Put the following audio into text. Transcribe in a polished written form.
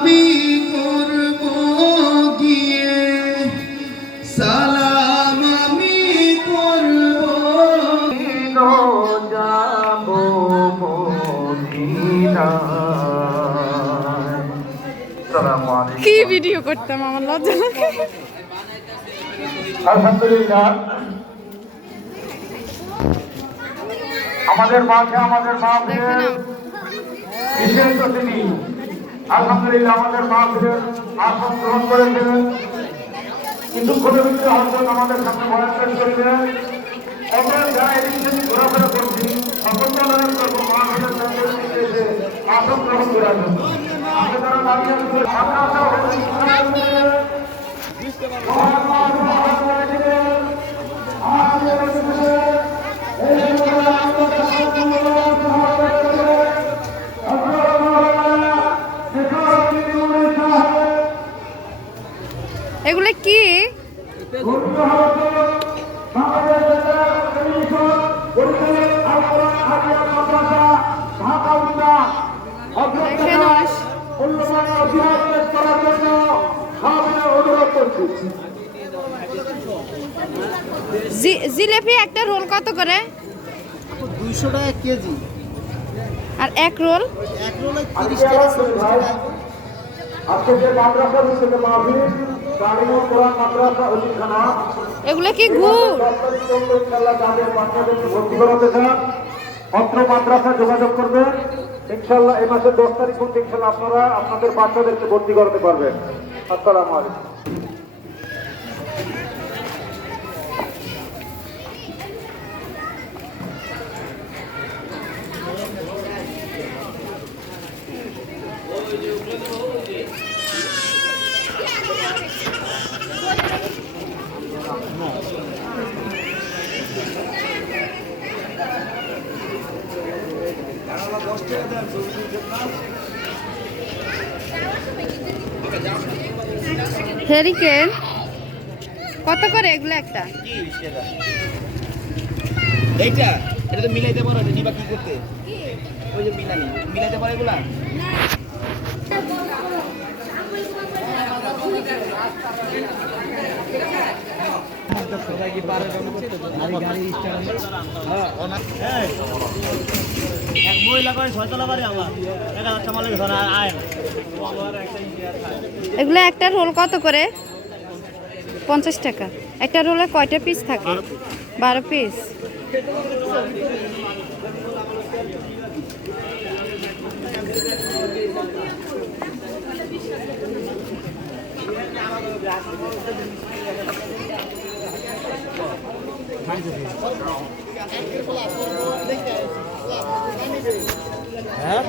আমি করব গিয়ে সালাম আমি করব যাব মদিনায়। কি ভিডিও করতাম, আমার লজ্জা লাগে। আলহামদুলিল্লাহ, আমাদের মাঝে আমাদের মাহফিলের বিশেষ অতিথি আলহামদুলিল্লাহ আমাদের মাহফিলের আসন গ্রহণ করেছিলেন। কিছুক্ষণের ভিতরে হজরত আমাদের সামনে বয়ান পেশ করেছিলেন। আমরা যারা এদিক সেদিক ঘোরাফেরা করছি সকলকে অনুরোধ করবো মাহফিলের কেন্দ্রের দিকে এসে আসন গ্রহণ করার জন্য। আমরা যারা দাঁড়িয়ে আছি সামনে আসা এগুলো কি? জিলেপি একটা রোল কত করে? 200 টাকা কেজি। আর এক রোল? এক রোলে 30 টাকা 40 টাকা। আজকে যে মাদ্রাসা থেকে মাহফিল তালিমুল কোরআন মাদ্রাসা অলিখানা এগুলো কি গুড়? ইনশাআল্লাহ তাদের বাচ্চাদেরকে ভর্তি করাতে চান অত্র মাদ্রাসা যোগাযোগ করবেন। ইনশাআল্লাহ এই মাসের 10 তারিখ পর্যন্ত ইনশাআল্লাহ আপনারা আপনাদের বাচ্চাদেরকে ভর্তি করাতে পারবেন। আসসালামু আলাইকুম। হেরিকেন কত করে এগুলো একটা? এইটা এটা তো মিলাইতে পারো, এটা নিবা কি করতে? ওই যে মিলাইতে পারো এগুলা। এক মহিলা করে 6 বাড়ি আমার দেখা যাচ্ছে মালিক ধরা আয় এগুলো একটা রোল কত করে? 50 টাকা। একটা রোলে কয়টা পিস থাকে? 12 পিস। হ্যাঁ